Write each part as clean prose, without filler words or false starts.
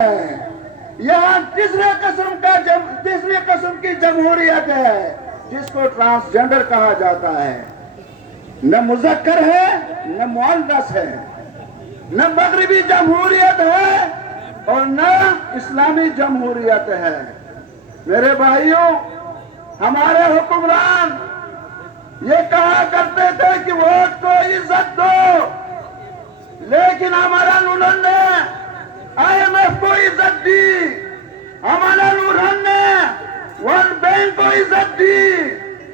یہاں تیسری قسم کی جمہوریت ہے جس کو ٹرانسجنڈر کہا جاتا ہے. نہ مذکر ہے نہ مؤنث ہے، نہ مغربی جمہوریت ہے اور نہ اسلامی جمہوریت ہے. میرے بھائیوں، ہمارے حکمران یہ کہا کرتے تھے کہ ووٹ کو عزت دو، لیکن ہمارا انہوں نے IMF کو عزت دی، ہمارا انہوں نے ورلڈ بینک کو عزت دی،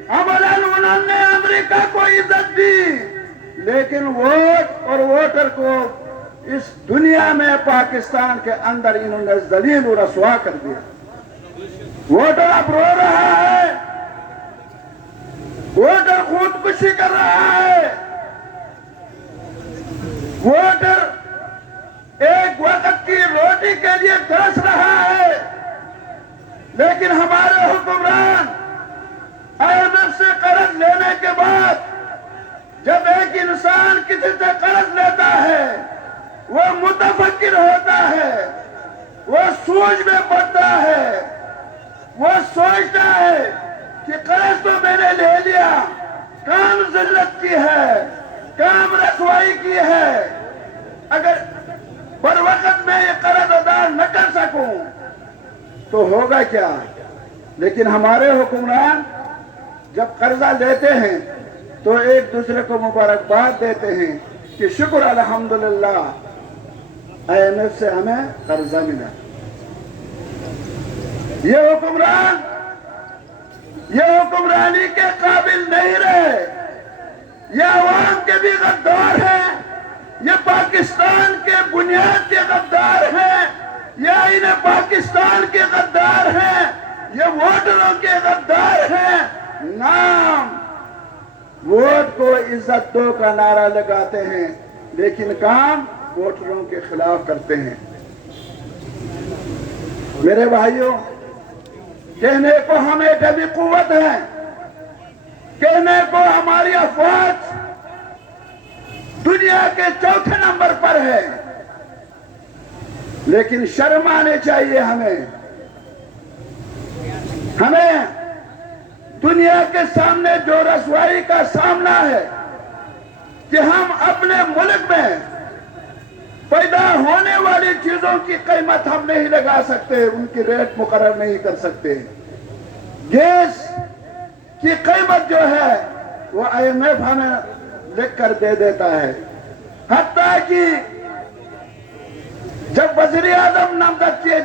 ہمارا انہوں نے امریکہ کو عزت دی، لیکن ووٹ اور ووٹر کو اس دنیا میں پاکستان کے اندر انہوں نے ذلیل و رسوا کر دیا. ووٹر اب رو رہا ہے، ووٹر خودکشی کر رہا ہے، ووٹر ایک وقت کی روٹی کے لیے ترس رہا ہے. لیکن ہمارے حکمران IMF سے قرض لینے کے بعد جب ایک انسان کسی سے قرض لیتا ہے وہ متفکر ہوتا ہے، وہ سوچ میں پڑتا ہے، وہ سوچتا ہے کہ قرض تو میں نے لے لیا، کام ذلت کی ہے، کام رسوائی کی ہے، اگر پر وقت میں یہ قرض ادا نہ کر سکوں تو ہوگا کیا. لیکن ہمارے حکمران جب قرضہ لیتے ہیں تو ایک دوسرے کو مبارکباد دیتے ہیں کہ شکر الحمدللہ IMF سے ہمیں قرضہ ملا. یہ حکمرانی کے قابل نہیں رہے. یہ عوام کے بھی غدار ہیں، یہ پاکستان کے بنیاد کے غدار ہیں، یہ آئین پاکستان کے غدار ہیں، یہ ووٹروں کے غدار ہیں. نام ووٹ کو عزت دو کا نعرہ لگاتے ہیں لیکن کام ووٹروں کے خلاف کرتے ہیں. میرے بھائیوں، کہنے کو ہمیں ڈبی قوت ہے، کہنے کو ہماری افواج دنیا کے چوتھے نمبر پر ہے، لیکن شرم آنے چاہیے ہمیں دنیا کے سامنے جو رسوائی کا سامنا ہے کہ ہم اپنے ملک میں پیدا ہونے والی چیزوں کی قیمت ہم نہیں لگا سکتے، ان کی ریٹ مقرر نہیں کر سکتے. گیس کی قیمت جو ہے وہ IMF ہمیں لکھ کر دے دیتا ہے. حتیٰ کہ جب وزیر اعظم نامزد کیے